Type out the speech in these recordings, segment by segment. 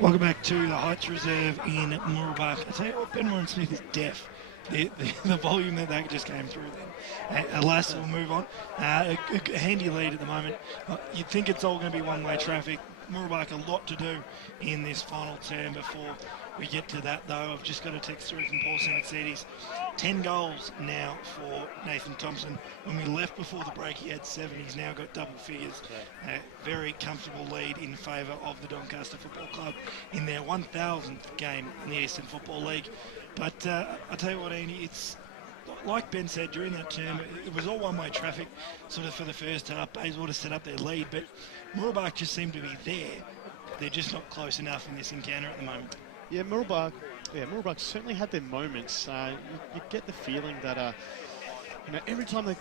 Welcome back to the Heights Reserve in Mooroolbark. I tell you what, Ben Warren Smith is deaf. The volume that just came through then. Alas, we'll move on. A handy lead at the moment. You'd think it's all going to be one-way traffic. Mooroolbark a lot to do in this final term before we get to that, though. I've just got a text through from Paul Sanatsides. 10 goals now for Nathan Thompson. When we left before the break, he had 7. He's now got double figures. Very comfortable lead in favour of the Doncaster Football Club in their 1,000th game in the Eastern Football League. But I tell you what, Andy, it's like Ben said, during that term, it was all one-way traffic sort of for the first half. Bayswater set up their lead, but Mooroolbark just seemed to be there. They're just not close enough in this encounter at the moment. Yeah, Mooroolbark certainly had their moments. You get the feeling that every time they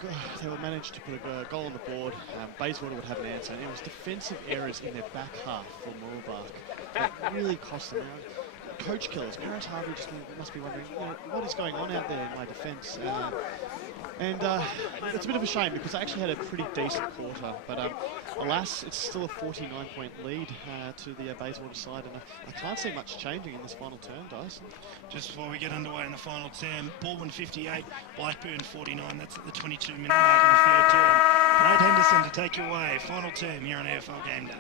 would manage to put a goal on the board, Bayswater would have an answer. And it was defensive errors in their back half for Mooroolbark that really cost them out. Coach killers. Maris Harvey just must be wondering, what is going on out there in my defence? And it's a bit of a shame because I actually had a pretty decent quarter, but alas, it's still a 49-point lead to the Bayswater side, and I can't see much changing in this final term, Dyson. Just before we get underway in the final term, Baldwin 58, Blackburn 49. That's at the 22-minute mark in the third term. Brad Henderson to take you away. Final term here on AFL Game Day.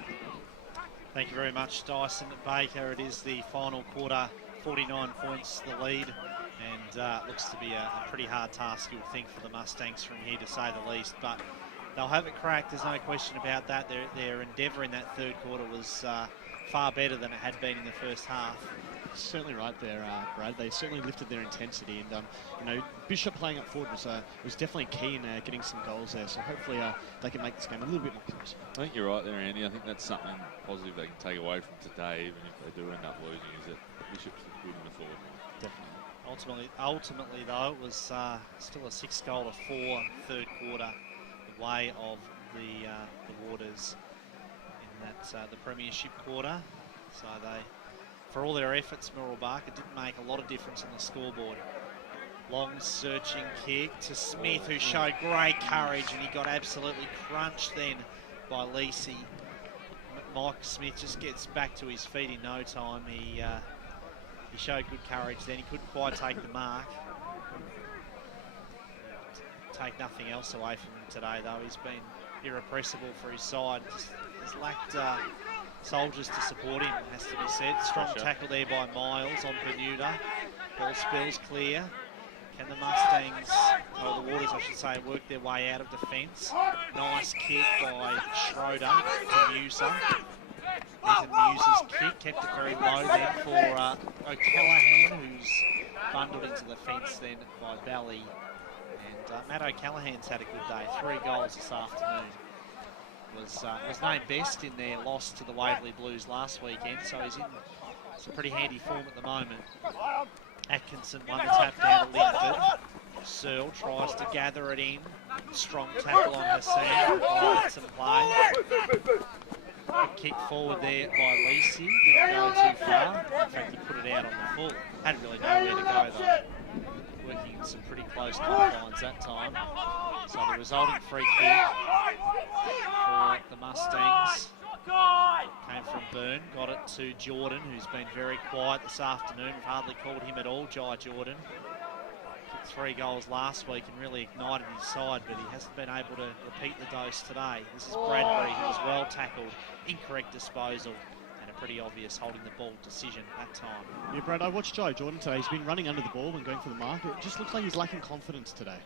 Thank you very much, Dyson Baker. It is the final quarter, 49 points the lead, and looks to be a pretty hard task, you would think, for the Mustangs from here, to say the least. But they'll have it cracked, there's no question about that. Their endeavour in that third quarter was far better than it had been in the first half. Certainly right there, Brad. They certainly lifted their intensity, and Bishop playing up forward was definitely key in getting some goals there. So hopefully they can make this game a little bit more close. I think you're right there, Andy. I think that's something positive they can take away from today, even if they do end up losing, is that Bishop's good in the forward. Definitely. Ultimately, though, it was still a 6-4 third quarter, the way of the Waters in that the premiership quarter. So for all their efforts, Mooroolbark, it didn't make a lot of difference on the scoreboard. Long searching kick to Smith, who showed great courage, and he got absolutely crunched then by Lacey. Mike Smith just gets back to his feet in no time. He showed good courage then. He couldn't quite take the mark. Take nothing else away from him today, though. He's been irrepressible for his side. He's lacked soldiers to support him, has to be said. Strong tackle there by Miles on Bermuda. Ball spills clear. Can the Mustangs, or the Waters I should say, work their way out of defence? Nice kick by Schroeder to Musa. There's a Musa's kick, kept it very low then for O'Callaghan, who's bundled into the fence then by Bally. And Matt O'Callaghan's had a good day, 3 goals this afternoon. Was named best in their loss to the Waverley Blues last weekend, so he's in some pretty handy form at the moment. Atkinson won the tap down to Linford. Searle tries to gather it in. Strong tackle on Hassan. Some play. Kick forward there by Lacey. Didn't go too far. In fact, he put it out on the full. Hadn't really know where to go though. Working in some pretty close confines that time. So the resulting free kick for the Mustangs came from Byrne, got it to Jordan, who's been very quiet this afternoon. We've hardly called him at all, Jai Jordan. Kicked 3 goals last week and really ignited his side, but he hasn't been able to repeat the dose today. This is Bradbury, who was well tackled, incorrect disposal, and a pretty obvious holding the ball decision that time. Yeah, Brad, I watched Jai Jordan today. He's been running under the ball and going for the mark. It just looks like he's lacking confidence today.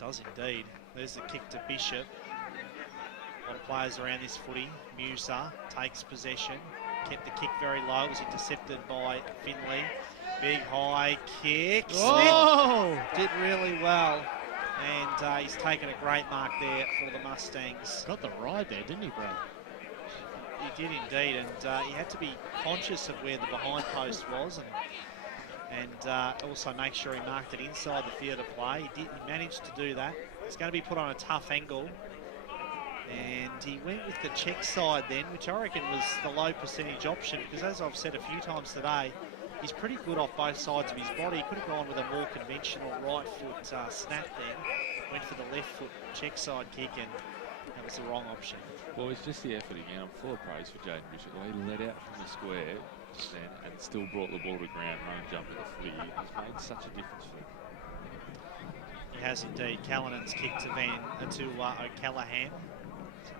Does indeed. There's the kick to Bishop. A lot of players around this footy. Musa takes possession. Kept the kick very low. Was intercepted by Finley. Big high kick. Oh! Smith did really well. And he's taken a great mark there for the Mustangs. Got the ride there, didn't he, Brad? He did indeed. And he had to be conscious of where the behind post was. And also make sure he marked it inside the field of play. He managed to do that. It's going to be put on a tough angle. And he went with the check side then, which I reckon was the low percentage option, because as I've said a few times today, he's pretty good off both sides of his body. He could have gone with a more conventional right foot snap then. Went for the left foot check side kick, and that was the wrong option. Well, it's just the effort again. I'm full of praise for Jaden Bishop. The way he led out from the square, then and still brought the ball to ground, run jump at the footy. He's made such a difference for them. He has indeed. Callanan's kick to O'Callaghan.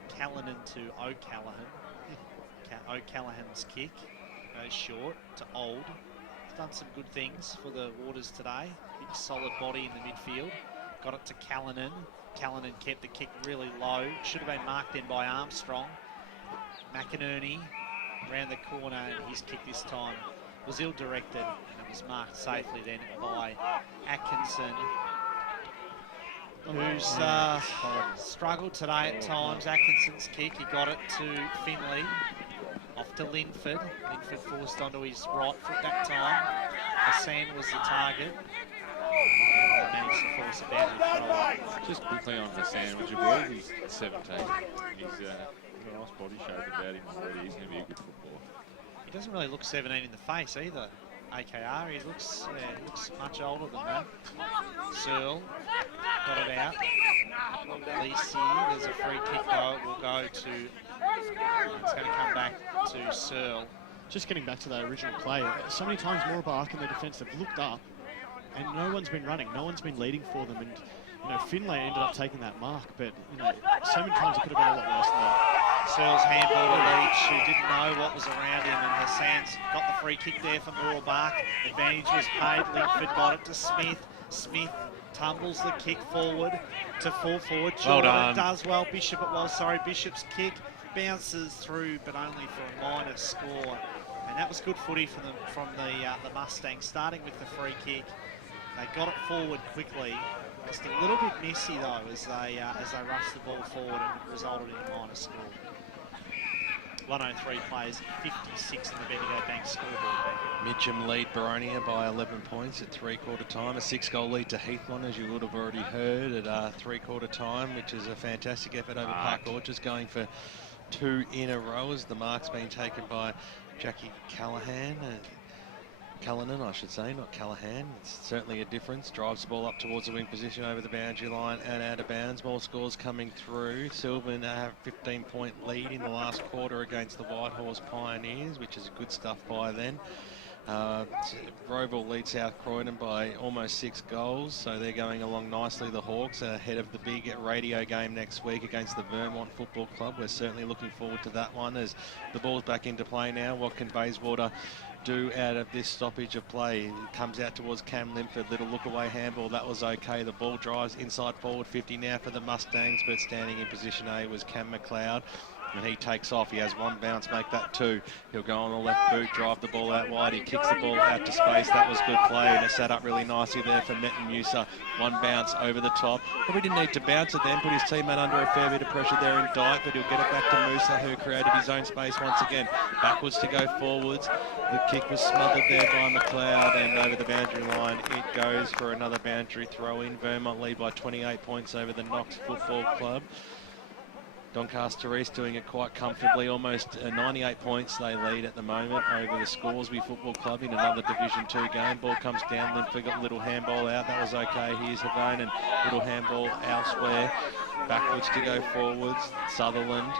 Callanan to O'Callaghan. O'Callaghan's kick goes short to Old. He's done some good things for the Waters today. Big solid body in the midfield. Got it to Callanan. Callanan kept the kick really low. Should have been marked in by Armstrong. McInerney around the corner, and his kick this time was ill-directed and was marked safely then by Atkinson, who's struggled today at times. Atkinson's kick, he got it to Finley, off to Linford. Linford forced onto his right foot that time. Hassan was the target. Managed to force a boundary try. Just quickly on Hassan, would you believe he's 17? He's got a nice body shape about him already. He's going to be a good footballer. He doesn't really look 17 in the face either, AKR. He looks much older than that. Searle got it out. Lisi, there's a free kick though. It will go to, it's going to come back to Searle. Just getting back to that original play, so many times Mooroolbark in the defence have looked up and no one's been running, no one's been leading for them, and Finlay ended up taking that mark, but so many times it could have been a lot worse than that. Searle's handball to Leach, who didn't know what was around him, and Hassan's got the free kick there for Mooroolbark. Advantage was paid. Linford got it to Smith. Smith tumbles the kick forward to full forward. Jordan does well. Bishop it was, sorry. Bishop's kick bounces through, but only for a minor score. And that was good footy from the Mustangs, starting with the free kick. They got it forward quickly. Just a little bit messy though as they rushed the ball forward, and it resulted in a minor score. 103 plays, 56 in the Bendigo Bank scoreboard. Mitcham lead Baronia by 11 points at three-quarter time. A 6-goal lead to Heathlon, as you would have already heard, at three-quarter time, which is a fantastic effort over Park Orchards, going for 2 in a row as the mark's been taken by Jackie Callanan, I should say, not Callahan. It's certainly a difference. Drives the ball up towards the wing position over the boundary line and out of bounds. More scores coming through. Sylvan have a 15-point lead in the last quarter against the Whitehorse Pioneers, which is good stuff by then. Roval lead South Croydon by almost 6 goals, so they're going along nicely. The Hawks are ahead of the big radio game next week against the Vermont Football Club. We're certainly looking forward to that one as the ball's back into play now. What can Bayswater do out of this stoppage of play? It comes out towards Cam Linford, little look away handball, that was okay. The ball drives inside forward 50 now for the Mustangs, but standing in position A was Cam McLeod. And he takes off. He has 1 bounce, make that 2. He'll go on the left boot, drive the ball out wide. He kicks the ball out to space. That was good play, and it set up really nicely there for Metin Musa. 1 bounce over the top. Probably didn't need to bounce it then, put his teammate under a fair bit of pressure there in Dyke, but he'll get it back to Musa, who created his own space once again. Backwards to go forwards. The kick was smothered there by McLeod, and over the boundary line it goes for another boundary throw in. Vermont lead by 28 points over the Knox Football Club. Doncaster East doing it quite comfortably, almost 98 points they lead at the moment over the Scoresby Football Club in another Division 2 game. Ball comes down, Linford got a little handball out, that was okay. Here's Havane, and little handball elsewhere. Backwards to go forwards, Sutherland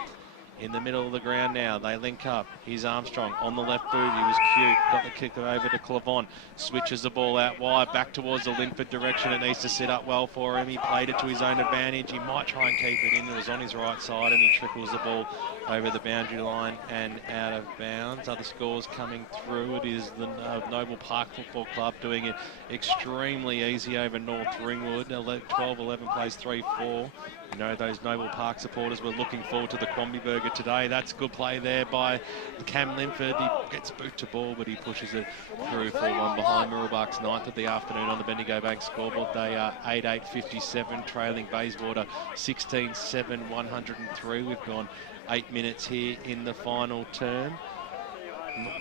in the middle of the ground now. They link up. Here's Armstrong on the left boot. He was cute. Got the kicker over to Clavon. Switches the ball out wide, back towards the Linford direction. It needs to sit up well for him. He played it to his own advantage. He might try and keep it in. It was on his right side, and he trickles the ball over the boundary line and out of bounds. Other scores coming through. It is the Noble Park Football Club doing it extremely easy over North Ringwood. 12-11 plays 3-4. You know, those Noble Park supporters were looking forward to the Crombie Burger today. That's good play there by Cam Linford. He gets boot to ball, but he pushes it through for 1 behind Mooroolbark's 9th of the afternoon on the Bendigo Bank scoreboard. They are 8-8-57, trailing Bayswater 16-7, 103. We've gone 8 minutes here in the final term.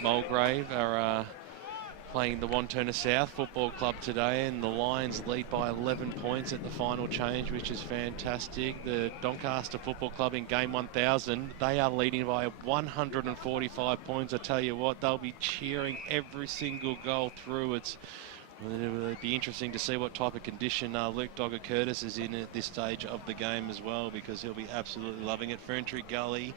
Mulgrave are playing the Wanturna South Football Club today, and the Lions lead by 11 points at the final change, which is fantastic. The Doncaster Football Club in game 1000, they are leading by 145 points. I tell you what, they'll be cheering every single goal through. It's It'll be interesting to see what type of condition Luke Dogger Curtis is in at this stage of the game as well, because he'll be absolutely loving it. Ferntree Gully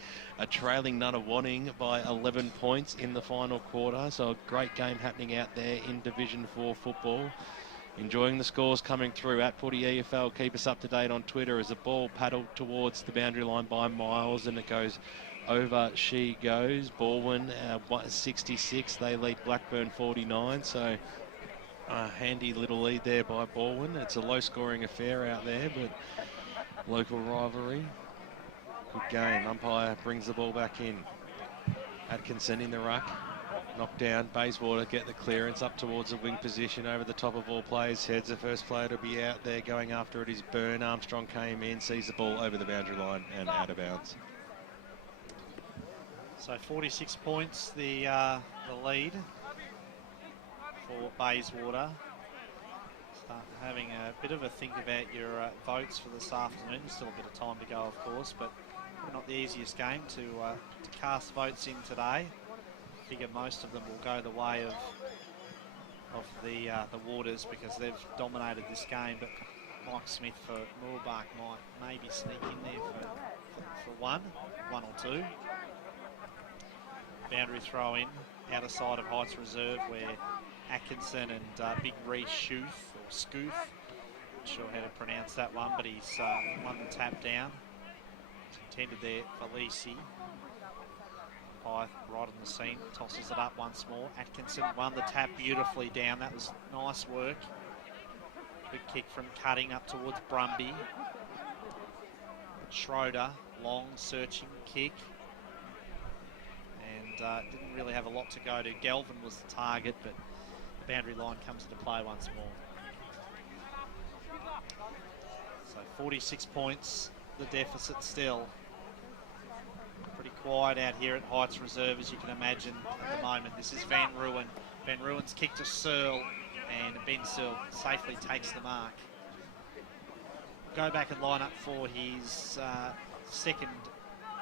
trailing Nunawading by 11 points in the final quarter. So a great game happening out there in Division 4 football. Enjoying the scores coming through at Footy EFL. Keep us up to date on Twitter as a ball paddled towards the boundary line by Miles, and it goes over. She goes. Baldwin 66. They lead Blackburn 49. So a handy little lead there by Baldwin. It's a low-scoring affair out there, but local rivalry. Good game. Umpire brings the ball back in. Atkinson in the ruck. Knocked down. Bayswater get the clearance up towards the wing position over the top of all players' heads. The first player to be out there going after it is Byrne. Armstrong came in, sees the ball over the boundary line and out of bounds. So 46 points, the lead for Bayswater. Start having a bit of a think about your votes for this afternoon. There's still a bit of time to go, of course, but not the easiest game to cast votes in today. I figure most of them will go the way of the Waters, because they've dominated this game. But Mike Smith for Mooroolbark might maybe sneak in there for one or two. Boundary throw in, outer side of Heights Reserve, where Atkinson and Big Reece Scooth, not sure how to pronounce that one, but he's won the tap down. It's intended there for Lisi. Right on the scene, tosses it up once more. Atkinson won the tap beautifully down. That was nice work. Good kick from Cutting up towards Brumby. Schroeder, long searching kick. And didn't really have a lot to go to. Galvin was the target, but the boundary line comes into play once more. So 46 points, the deficit still. Pretty quiet out here at Heights Reserve, as you can imagine at the moment. This is Van Ruin. Van Ruin's kick to Searle, and Ben Searle safely takes the mark. Go back and line up for his second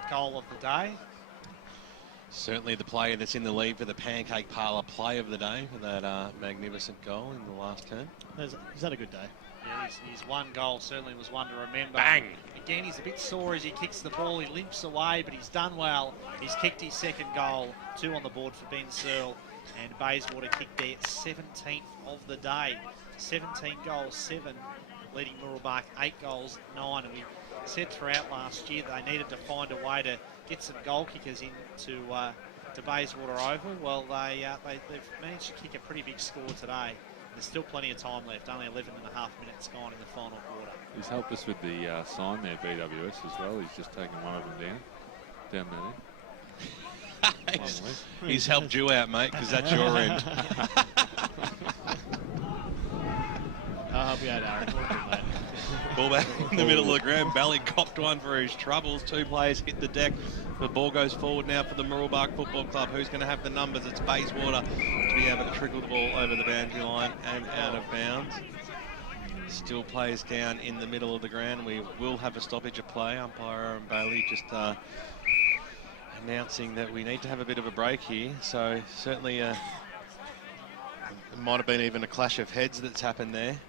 goal of the day. Certainly the player that's in the lead for the Pancake Parlour play of the day for that magnificent goal in the last turn. Is that a good day? Yeah, his one goal certainly was one to remember. Bang! Again, he's a bit sore as he kicks the ball. He limps away, but he's done well. He's kicked his second goal. 2 on the board for Ben Searle. And Bayswater kicked their 17th of the day. 17 goals, 7, leading Mooroolbark 8 goals, 9. And we said throughout last year they needed to find a way to get some goal kickers into to Bayswater Oval. Well, they've managed to kick a pretty big score today. There's still plenty of time left, only 11 and a half minutes gone in the final quarter. He's helped us with the sign there, BWS, as well. He's just taken one of them down there. He's helped you out, mate, because that's your end. I'll help you out, Aaron. Ball back in the middle of the ground. Bally copped one for his troubles. 2 players hit the deck. The ball goes forward now for the Mooroolbark Football Club. Who's going to have the numbers? It's Bayswater to be able to trickle the ball over the boundary line and out of bounds. Still plays down in the middle of the ground. We will have a stoppage of play. Umpire Aaron Bailey just announcing that we need to have a bit of a break here. So certainly it might have been even a clash of heads that's happened there.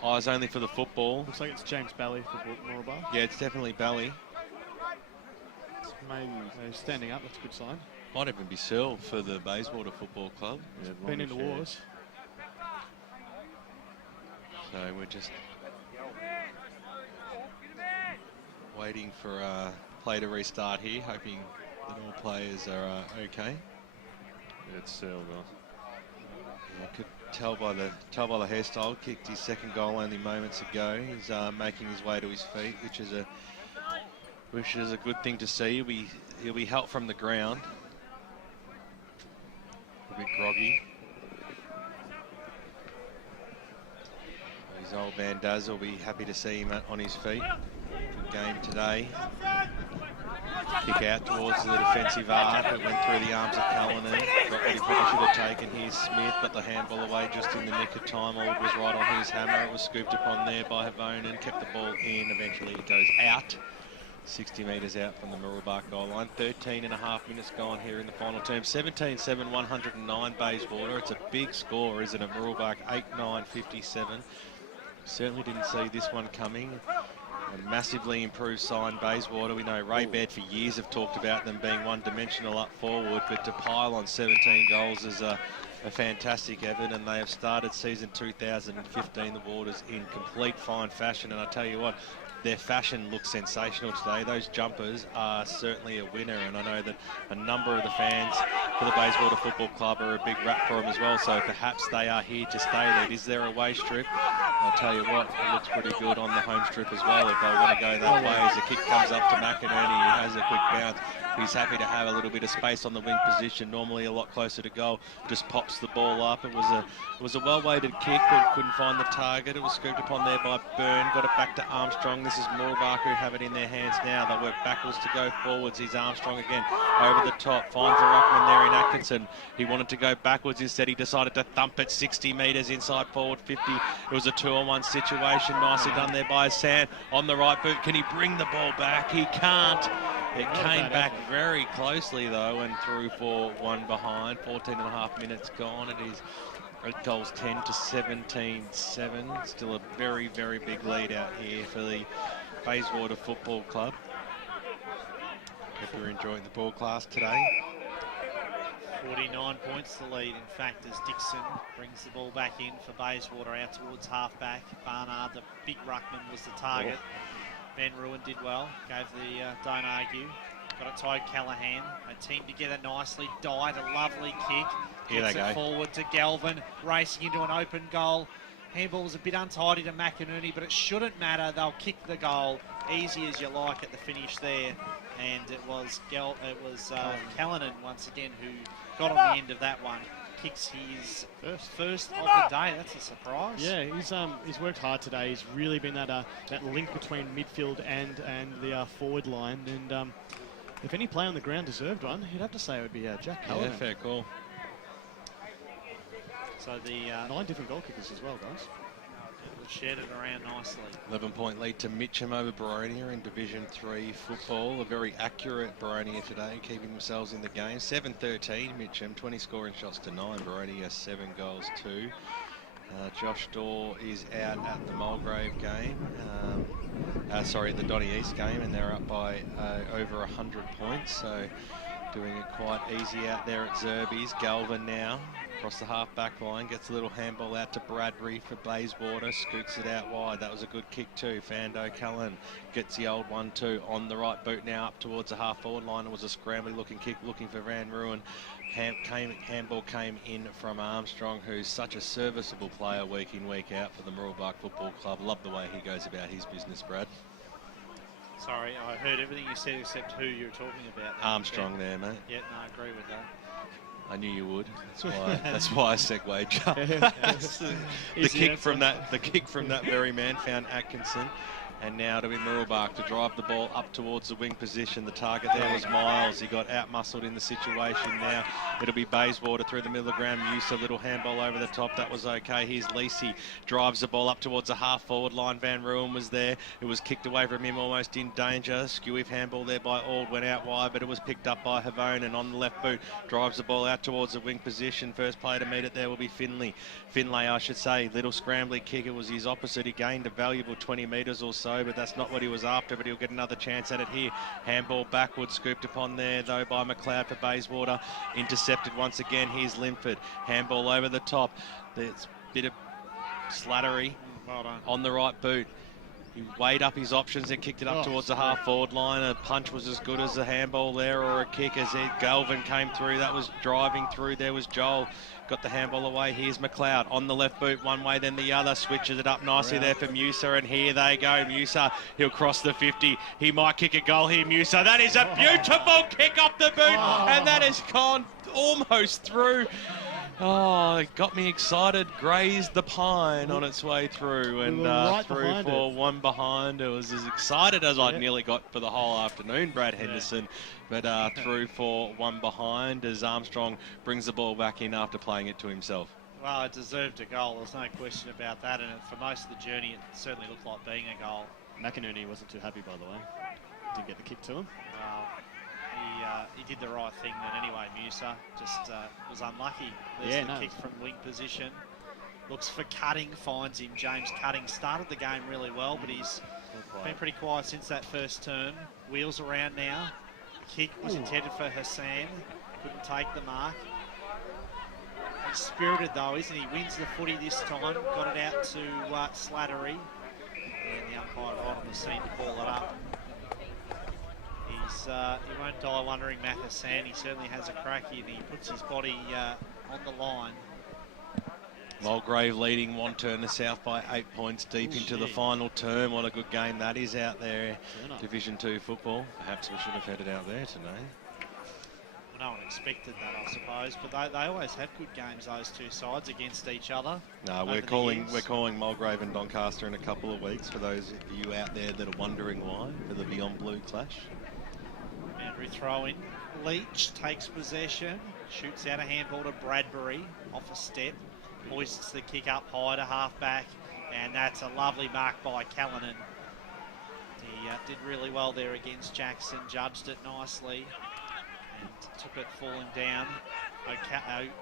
Eyes only for the football. Looks like it's James Bally for Mooroolbark. Yeah, it's definitely Bally. Maybe they're standing up. That's a good sign. Might even be Searle for the Bayswater Football Club. Yeah, Been in the wars. So we're just waiting for play to restart here, hoping that all players are okay. Yeah, it's Searle, guys. I could tell by the hairstyle. Kicked his second goal only moments ago. He's making his way to his feet, which is a good thing to see. He'll be helped from the ground. A bit groggy. His old man Daz will be happy to see him on his feet. Good game today. Kick out towards the defensive arc. It went through the arms of Cullinan. Got what he probably should have taken. Here's Smith, but the handball away just in the nick of time. Ord was right on his hammer. It was scooped upon there by Havonen and kept the ball in. Eventually it goes out. 60 metres out from the Mooroolbark goal line. 13 and a half minutes gone here in the final term. 17-7, 109 Bayswater. It's a big score, isn't it? Mooroolbark 8-9, 57. Certainly didn't see this one coming. A massively improved side Bayswater. We know Ray Baird for years have talked about them being one-dimensional up forward, but to pile on 17 goals is a fantastic effort, and they have started season 2015, the Waters, in complete fine fashion. And I tell you what, their fashion looks sensational today. Those jumpers are certainly a winner, and I know that a number of the fans for the Bayswater Football Club are a big rap for them as well, so perhaps they are here to stay there. Is there a away strip? I'll tell you what, it looks pretty good on the home strip as well if they want to go that way. As the kick comes up to McInerney, he has a quick bounce. He's happy to have a little bit of space on the wing position, normally a lot closer to goal. Just pops the ball up. It was a well-weighted kick, but couldn't find the target. It was scooped upon there by Byrne, got it back to Armstrong. This is Mooroolbark who have it in their hands now. They work backwards to go forwards. He's Armstrong again, over the top, finds a ruckman there in Atkinson. He wanted to go backwards, instead he decided to thump it 60 metres inside forward 50. It was a 2-on-1 situation, nicely done there by San. On the right boot, can he bring the ball back? He can't. It came back very closely though, and through for one behind. 14 and a half minutes gone. It is goals 10 to 17-7. Still a very, very big lead out here for the Bayswater Football Club. Hope you're enjoying the ball class today. 49 points the lead, in fact, as Dixon brings the ball back in for Bayswater out towards half-back. Barnard, the big ruckman, was the target. Van Ruin did well, gave the don't argue. Got it tied Callahan. They teamed together nicely. Dyed a lovely kick. Here they go. Forward to Galvin, racing into an open goal. Handball was a bit untidy to McInerney, but it shouldn't matter. They'll kick the goal easy as you like at the finish there. And it was Callahan once again who got on the end of that one. Kicks his first of the day. That's a surprise. Yeah, he's worked hard today. He's really been that link between midfield and the forward line. And if any player on the ground deserved one, you'd have to say it would be Jack Callahan. Yeah, fair call. So the 9 different goal kickers as well, guys. Shared it around nicely. 11-point lead to Mitcham over Boronia in Division 3 football. A very accurate Boronia today, keeping themselves in the game. 7-13 Mitcham, 20 scoring shots to 9. Boronia 7 goals 2. Josh Dorr is out at the Mulgrave game. The Donny East game, and they're up by over 100 points. So doing it quite easy out there at Zerby's. Galvin now across the half-back line, gets a little handball out to Bradbury for Bayswater, scoots it out wide. That was a good kick too. Fando Callan gets the old 1-2 on the right boot now up towards the half-forward line. It was a scrambly looking kick, looking for Van Ruin. Handball came in from Armstrong, who's such a serviceable player week in, week out for the Mooroolbark Football Club. Love the way he goes about his business, Brad. Sorry, I heard everything you said except who you were talking about. Armstrong there, mate. Yeah, no, I agree with that. I knew you would. That's why I segued. The kick from that very man found Atkinson. And now to be Mooroolbark to drive the ball up towards the wing position. The target there was Miles. He got out-muscled in the situation. Now it'll be Bayswater through the middle of the ground. Use a little handball over the top. That was okay. Here's Lacey. Drives the ball up towards the half-forward line. Van Ruin was there. It was kicked away from him, almost in danger. Skewy handball there by Ald. Went out wide, but it was picked up by Havone. And on the left boot, drives the ball out towards the wing position. First player to meet it there will be Finlay, I should say. Little scrambly kick. It was his opposite. He gained a valuable 20 metres or so, but that's not what he was after, but he'll get another chance at it here. Handball backwards, scooped upon there though by McLeod for Bayswater. Intercepted once again. Here's Linford. Handball over the top. There's a bit of Slattery on the right boot. He weighed up his options and kicked it up towards the half-forward line. A punch was as good as a handball there, or a kick as Galvin came through. That was driving through. There was Joel. Got the handball away. Here's McLeod on the left boot, one way then the other. Switches it up nicely there for Musa, and here they go. Musa, he'll cross the 50. He might kick a goal here, Musa. That is a beautiful kick off the boot, and that has gone almost through. Oh, it got me excited. Grazed the pine on its way through, and through for one behind. It was as excited as I nearly got for the whole afternoon, Brad Henderson. But through for one behind as Armstrong brings the ball back in after playing it to himself. Well, it deserved a goal. There's no question about that. And for most of the journey, it certainly looked like being a goal. McInerney wasn't too happy, by the way. didn't get the kick to him. He did the right thing then anyway, Musa. Just was unlucky. There's Yeah, the no. kick from wing position. Looks for Cutting, finds him. James Cutting started the game really well, but he's been pretty quiet since that first turn. Wheels around now. Kick was intended for Hassan. Couldn't take the mark. He's spirited though, isn't he? Wins the footy this time. Got it out to Slattery. And the umpire right on the scene to call it up. He won't die wondering, Matt Hassan. He certainly has a cracky and he puts his body on the line. Mulgrave leading Wantirna South by 8 points deep into the final term. What a good game that is out there. Division 2 football. Perhaps we should have had it out there today. No one expected that, I suppose, but they always have good games, those two sides, against each other. No, we're calling Mulgrave and Doncaster in a couple of weeks for those of you out there that are wondering why, for the Beyond Blue clash. Boundary throw in. Leach takes possession, shoots out a handball to Bradbury, off a step, hoists the kick up high to half-back, and that's a lovely mark by Callanan. He did really well there against Jackson, judged it nicely, and took it falling down.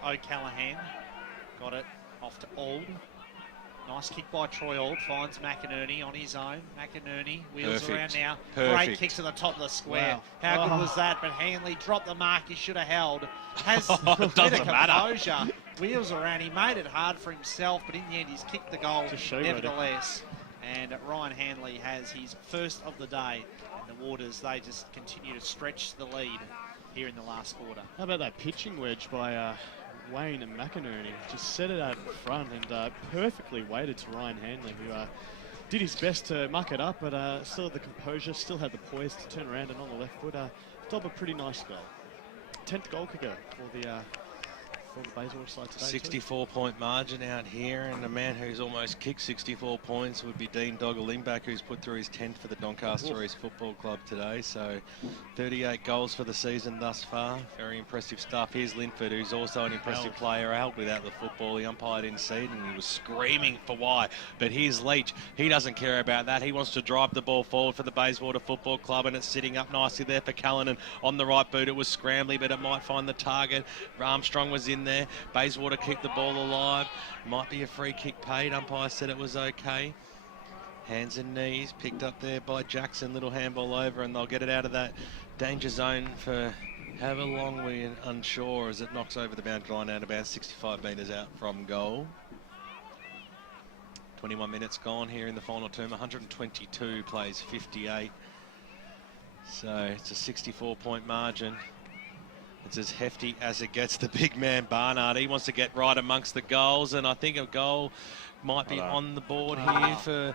O'Callaghan got it off to Auld. Nice kick by Troy Auld, finds McInerney on his own. McInerney wheels around now. Great kick to the top of the square. Wow. How good was that? But Hanley dropped the mark he should have held. Has a bit of doesn't matter. composure. Wheels around. He made it hard for himself, but in the end he's kicked the goal nevertheless. And Ryan Hanley has his first of the day. And the Waters, they just continue to stretch the lead here in the last quarter. How about that pitching wedge by Wayne and McInerney? Just set it out in front and perfectly weighted to Ryan Hanley, who did his best to muck it up, but still had the composure, still had the poise to turn around and on the left foot, stop a pretty nice goal. 10th goal kicker for the Bayswater side today. 64-point margin out here, and the man who's almost kicked 64 points would be Dean Dogger-Limbach, who's put through his 10th for the Doncaster East Football Club today. So 38 goals for the season thus far. Very impressive stuff. Here's Linford, who's also an impressive player, out without the football. The umpire didn't see it, and he was screaming for why. But here's Leach. He doesn't care about that. He wants to drive the ball forward for the Bayswater Football Club, and it's sitting up nicely there for Callanan on the right boot. It was scrambly, but it might find the target. Armstrong was in there. Bayswater kicked the ball alive. Might be a free kick paid. Umpire said it was okay. Hands and knees picked up there by Jackson. Little handball over, and they'll get it out of that danger zone for however long we're unsure, as it knocks over the boundary line out about 65 metres out from goal. 21 minutes gone here in the final term. 122 plays 58. So it's a 64-point margin. It's as hefty as it gets. The big man Barnard, he wants to get right amongst the goals, and I think a goal might be on the board here for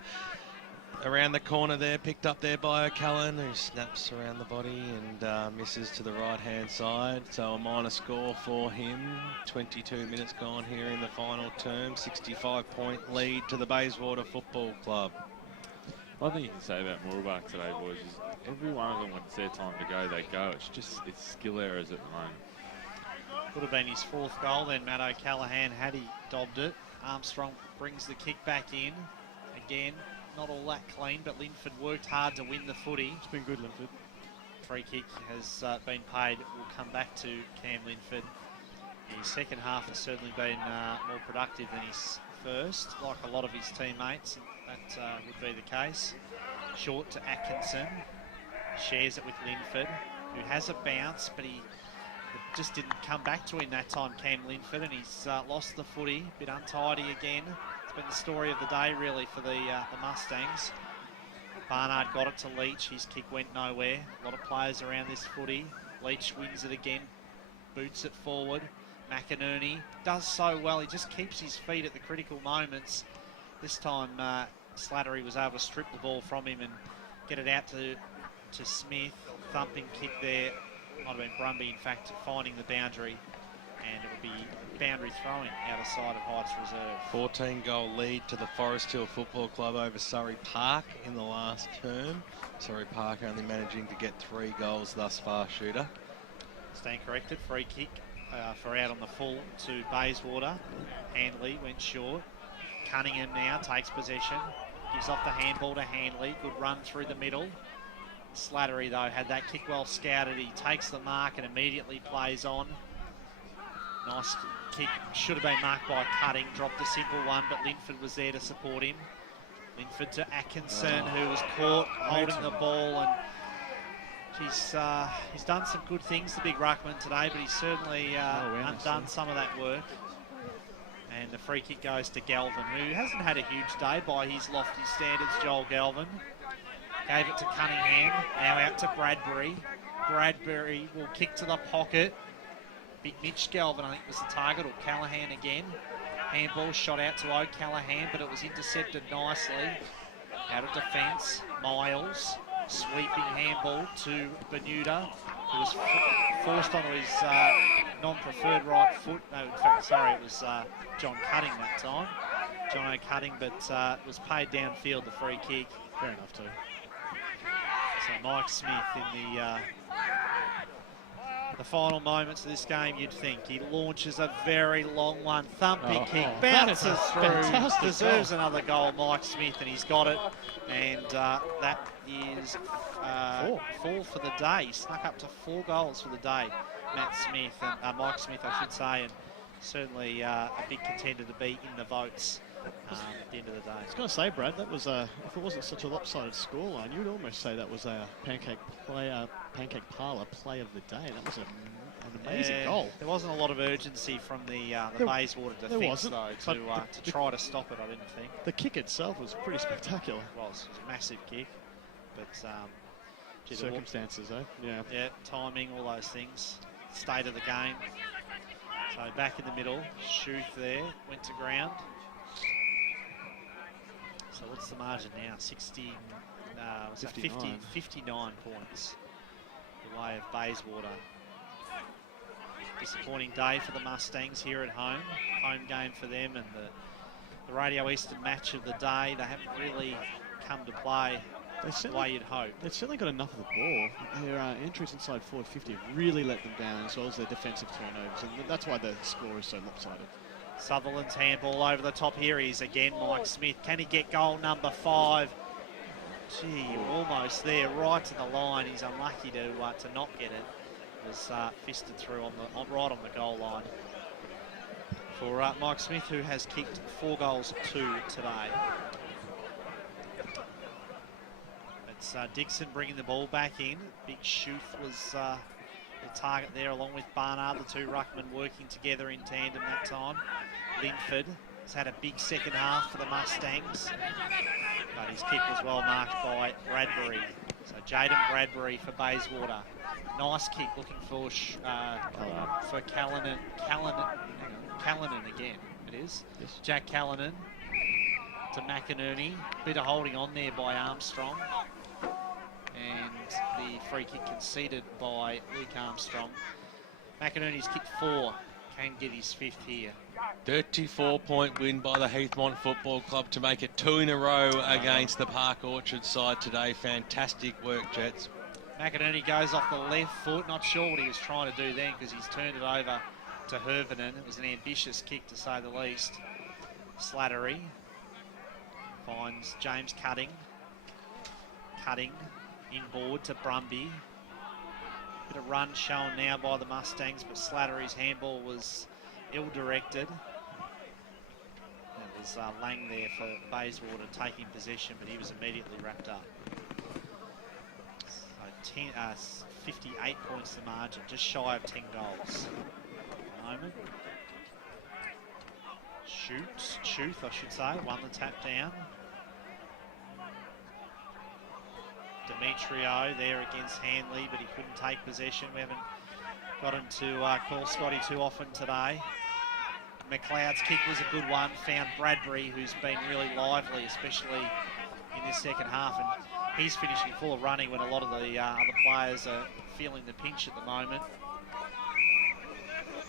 around the corner there, picked up there by O'Callaghan, who snaps around the body and misses to the right-hand side. So a minor score for him. 22 minutes gone here in the final term. 65-point lead to the Bayswater Football Club. One thing you can say about Mooroolbark today, boys, is every one of them, when it's their time to go, they go. It's skill errors at the moment. Would have been his 4th goal then, Matt O'Callaghan, had he dobbed it. Armstrong brings the kick back in. Again, not all that clean, but Linford worked hard to win the footy. It's been good, Linford. Free kick has been paid. We'll come back to Cam Linford. His second half has certainly been more productive than his first, like a lot of his teammates. That would be the case. Short to Atkinson. Shares it with Linford, who has a bounce, but he just didn't come back to him that time, Cam Linford, and he's lost the footy. A bit untidy again. It's been the story of the day, really, for the Mustangs. Barnard got it to Leach. His kick went nowhere. A lot of players around this footy. Leach wins it again. Boots it forward. McInerney does so well. He just keeps his feet at the critical moments. This time, Slattery was able to strip the ball from him and get it out to Smith. Thumping kick there. Might have been Brumby, in fact, finding the boundary. And it would be boundary throwing out of sight of Heights Reserve. 14-goal lead to the Forest Hill Football Club over Surrey Park in the last term. Surrey Park only managing to get 3 goals thus far, Shooter. Stand corrected. Free kick for out on the full to Bayswater. Handley went short. Cunningham now takes possession. Gives off the handball to Handley. Good run through the middle. Slattery, though, had that kick well scouted. He takes the mark and immediately plays on. Nice kick. Should have been marked by Cutting. Dropped a simple one, but Linford was there to support him. Linford to Atkinson, who was caught holding the ball. And he's done some good things, the big ruckman, today, but he's certainly undone some of that work. And the free kick goes to Galvin, who hasn't had a huge day by his lofty standards, Joel Galvin. Gave it to Cunningham, now out to Bradbury. Bradbury will kick to the pocket. Big Mitch Galvin, I think, was the target, or Callahan again. Handball shot out to O'Callaghan, but it was intercepted nicely. Out of defence, Miles. Sweeping handball to Bermuda, who was forced onto his non-preferred right foot. No, in fact, sorry, it was John Cutting that time. John O'Cutting, but it was paid downfield, the free kick. Fair enough, too. So Mike Smith in the final moments of this game, you'd think. He launches a very long one, thumpy kick, bounces through, deserves another goal, Mike Smith, and he's got it. And that is 4 for the day. He snuck up to 4 goals for the day, Matt Smith, and Mike Smith, I should say, and certainly a big contender to be in the votes at the end of the day. I was going to say, Brad, that was if it wasn't such a lopsided scoreline, you'd almost say that was a pancake parlour play of the day. That was an amazing goal. There wasn't a lot of urgency from the Bayswater defence, though, to try to stop it, I didn't think. The kick itself was pretty spectacular. It was a massive kick, but circumstances, eh? Yeah. Yeah, timing, all those things. State of the game. So back in the middle, Schuth there, went to ground. So what's the margin now? 59 points. The way of Bayswater. Disappointing day for the Mustangs here at home. Home game for them, and the Radio Eastern match of the day. They haven't really come to play the way you'd hope. They've certainly got enough of the ball. Their entries inside forward 50 have really let them down, as well as their defensive turnovers, and that's why the score is so lopsided. Sutherland's handball over the top. Here he is again, Mike Smith. Can he get goal number 5? Gee, almost there, right to the line. He's unlucky to not get it. It was fisted through right on the goal line for Mike Smith, who has kicked 4 goals, 2 today. It's Dixon bringing the ball back in. Big Schuth was the target there, along with Barnard, the 2 ruckmen working together in tandem that time. Linford has had a big second half for the Mustangs, but his kick was well marked by Bradbury. So Jaden Bradbury for Bayswater. Nice kick, looking for Callanan. Callanan again, it is. Yes. Jack Callanan to McInerney. Bit of holding on there by Armstrong. And the free kick conceded by Luke Armstrong. McInerney's kicked 4. Can get his 5th here. 34-point win by the Heathmont Football Club to make it 2 in a row against the Park Orchard side today. Fantastic work, Jets. McInerney goes off the left foot. Not sure what he was trying to do then, because he's turned it over to Hervenen. It was an ambitious kick, to say the least. Slattery finds James Cutting. Cutting inboard to Brumby. Bit of run shown now by the Mustangs, but Slattery's handball was ill-directed. It was Lang there for Bayswater taking possession, but he was immediately wrapped up. So 58 points the margin, just shy of 10 goals at the moment. Schuth, I should say, won the tap down. Demetrio there against Hanley, but he couldn't take possession. We haven't got him to call Scotty too often today. McLeod's kick was a good one. Found Bradbury, who's been really lively, especially in this second half. And he's finishing full of running when a lot of the other players are feeling the pinch at the moment.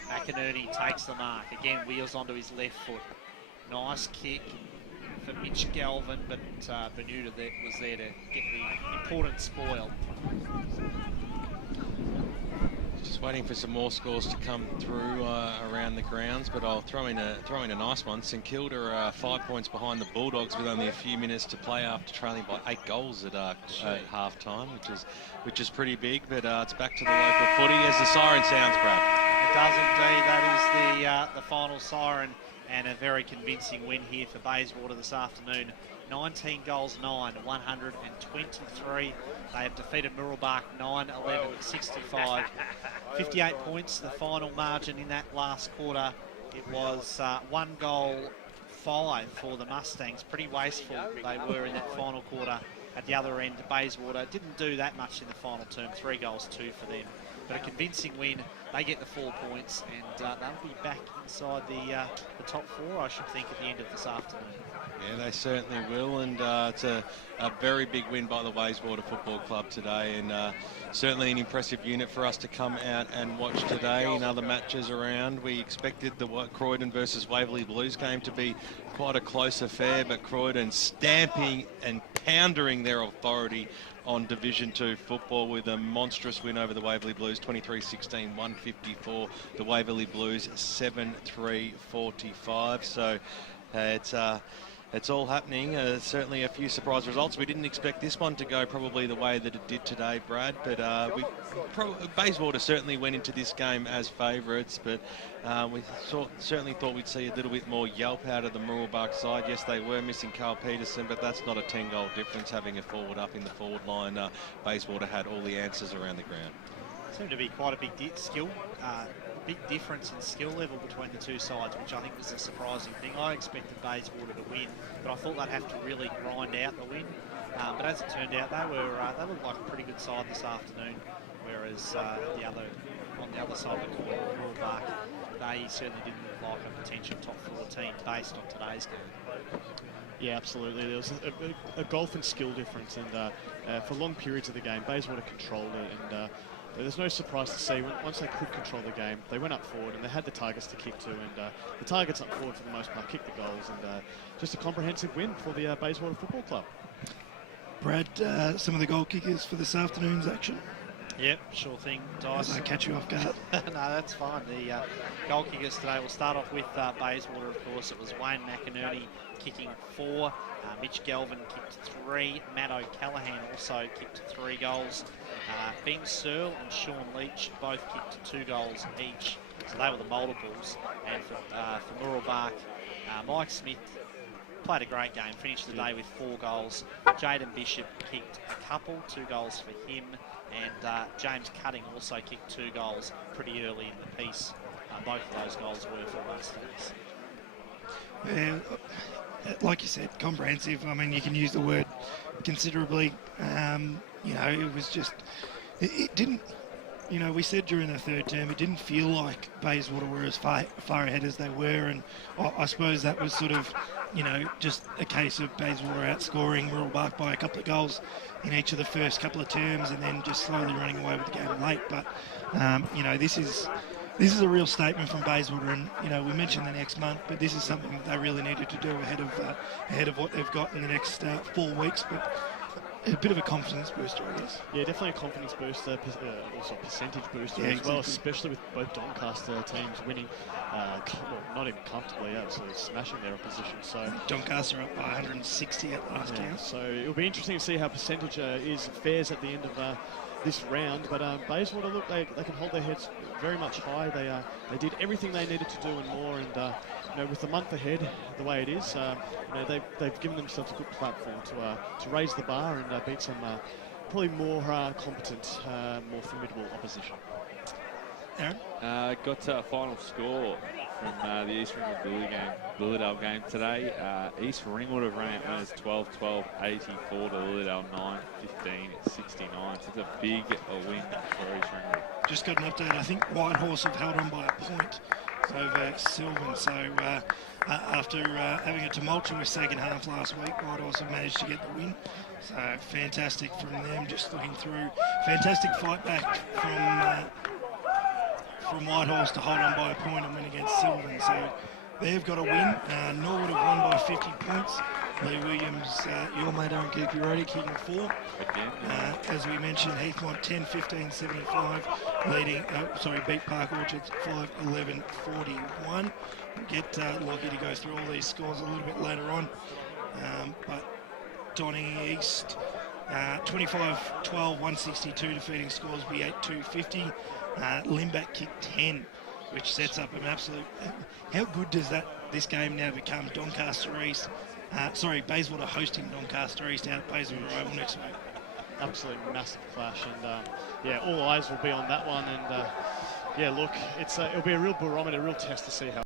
McInerney takes the mark. Again, wheels onto his left foot. Nice kick for Mitch Galvin, but Bermuda was there to get the important spoil. Just waiting for some more scores to come through around the grounds, but I'll throw in a nice one. St Kilda are 5 points behind the Bulldogs with only a few minutes to play after trailing by 8 goals at half time, which is pretty big. But it's back to the local footy as the siren sounds, Brad. It does indeed. That is the final siren, and a very convincing win here for Bayswater this afternoon. 19 goals, 9, 123. They have defeated Mooroolbark 9-11-65. 58 points, the final margin in that last quarter. It was 1 goal, 5 for the Mustangs. Pretty wasteful they were in that final quarter. At the other end, Bayswater didn't do that much in the final term. 3 goals, 2 for them. But a convincing win. They get the 4 points, and they'll be back inside the top 4, I should think, at the end of this afternoon. Yeah, they certainly will, and it's a very big win by the Bayswater Football Club today, and certainly an impressive unit for us to come out and watch today. In other matches around, we expected the Croydon versus Waverley Blues game to be quite a close affair, but Croydon stamping and pounding their authority on Division 2 football with a monstrous win over the Waverley Blues, 23-16, 154. The Waverley Blues 7-3-45. So it's all happening. Certainly a few surprise results. We didn't expect this one to go probably the way that it did today, Brad, but Bayswater certainly went into this game as favourites, but we certainly thought we'd see a little bit more yelp out of the Mooroolbark side. Yes, they were missing Carl Peterson, but that's not a 10-goal difference having a forward up in the forward line. Bayswater had all the answers around the ground. Seemed to be quite a big big difference in skill level between the two sides, which I think was a surprising thing. I expected Bayswater to win, but I thought they'd have to really grind out the win. But as it turned out, they looked like a pretty good side this afternoon, whereas on the other side of the court, Mooroolbark, they certainly didn't look like a potential top 4 team based on today's game. Yeah, absolutely. There was a golf and skill difference, and for long periods of the game, Bayswater controlled it, and there's no surprise to see once they could control the game, they went up forward and they had the targets to kick to, and the targets up forward for the most part kicked the goals, and just a comprehensive win for the Bayswater Football Club. Brad, some of the goal kickers for this afternoon's action. Yep, sure thing, Dice. As I catch you off guard. No, that's fine. The goal kickers today, we'll start off with Bayswater, of course. It was Wayne McInerney kicking 4. Mitch Galvin kicked 3. Matt O'Callaghan also kicked 3 goals. Ben Searle and Sean Leach both kicked 2 goals each. So they were the multiples. And for Mooroolbark, Mike Smith played a great game, finished the day with 4 goals. Jaden Bishop kicked a couple, 2 goals for him. And James Cutting also kicked 2 goals pretty early in the piece. Both of those goals were for Mustangs. Yeah, like you said, comprehensive. I mean, you can use the word considerably. It was just, it didn't, we said during the third term, it didn't feel like Bayswater were as far ahead as they were. And I suppose that was sort of, just a case of Bayswater outscoring Mooroolbark by a couple of goals in each of the first couple of terms and then just slowly running away with the game late. But, this is a real statement from Bayswater, and we mentioned the next month, but this is something that they really needed to do ahead of what they've got in the next 4 weeks. But a bit of a confidence booster, I guess. Yeah, definitely a confidence booster, also a percentage booster as well, especially with both Doncaster teams winning, not even comfortably, absolutely smashing their opposition. So Doncaster up by 160 at last count. So it'll be interesting to see how percentage fares at the end of this round, but Bayswater, look, they can hold their heads very much high. They did everything they needed to do and more, and with the month ahead the way it is, they've given themselves a good platform to raise the bar and beat some probably more competent, more formidable opposition. Aaron? Got a final score from the East Ringwood Lilydale game today. East Ringwood have ran as 12-12, 84 to Lilydale 9-15, 69. So it's a big win for East Ringwood. Just got an update. I think Whitehorse have held on by a point over Sylvan. So after having a tumultuous second half last week, Whitehorse have managed to get the win. So fantastic from them. Just looking through. Fantastic fight back from Whitehorse to hold on by a point and win against Sylvan. So they've got a win. Norwood have won by 50 points. Lee Williams, your mate Aaron Keeperati kicking 4. Again, As we mentioned, Heathmont 10, 15, 75, leading, beat Park Orchards 5, 11, 41. We'll get Lockie to go through all these scores a little bit later on. But Donny East, 25, 12, 162 defeating Scoresby 8, 250. Limback kicked 10, which sets up an absolute... How good does this game now become? Doncaster East, Bayswater hosting Doncaster East out at Bayswater Oval next week. Absolute massive clash, and all eyes will be on that one. And look, it'll be a real barometer, a real test to see how